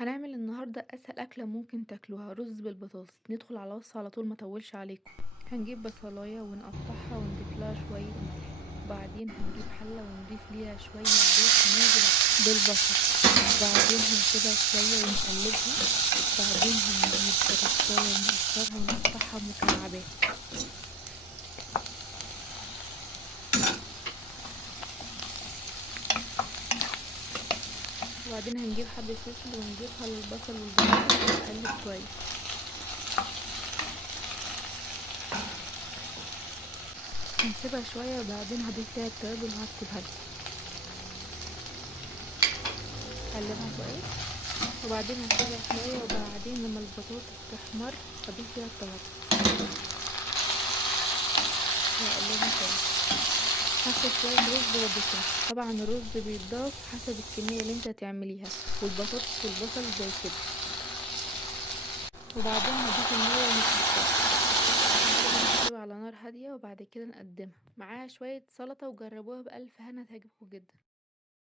هنعمل النهاردة اسهل اكلة ممكن تاكلوها، رز بالبطاطس. ندخل على الوصفة على طول، ما اطولش عليكم. هنجيب بصلاية ونقطعها ونضيف لها شوية ملح، وبعدين هنجيب حلة ونضيف ليها شوية زيت وننزل بالبصل، وبعدين هنسيبها شوية ونقلبها. بعدين هنجيب بطاطساية ونقشرها ونقطعها مكعبات. وبعدين هنجيب حبة فلفل ونضيفها للبصل والبطاطس ونقلب كويس. هنسيبها شوية وبعدين هضيف ليها التوابل وهكتبها لكم. هقلبها كويس وبعدين هسيبها شوية، وبعدين لما البطاطس تحمر هضيف فيها الطماطم وهقلبها كويس. هاخد شوية رز واضيفهم. طبعا الرز بيتضاف حسب الكمية اللي انت هتعمليها، والبطاطس والبصل زي كده. وبعدين هضيف المية ونتأكد. هنسيبها تستوي على نار هادية وبعد كده نقدمها معاها شوية سلطة، وجربوها بألف هنا، هتعجبكم جدا.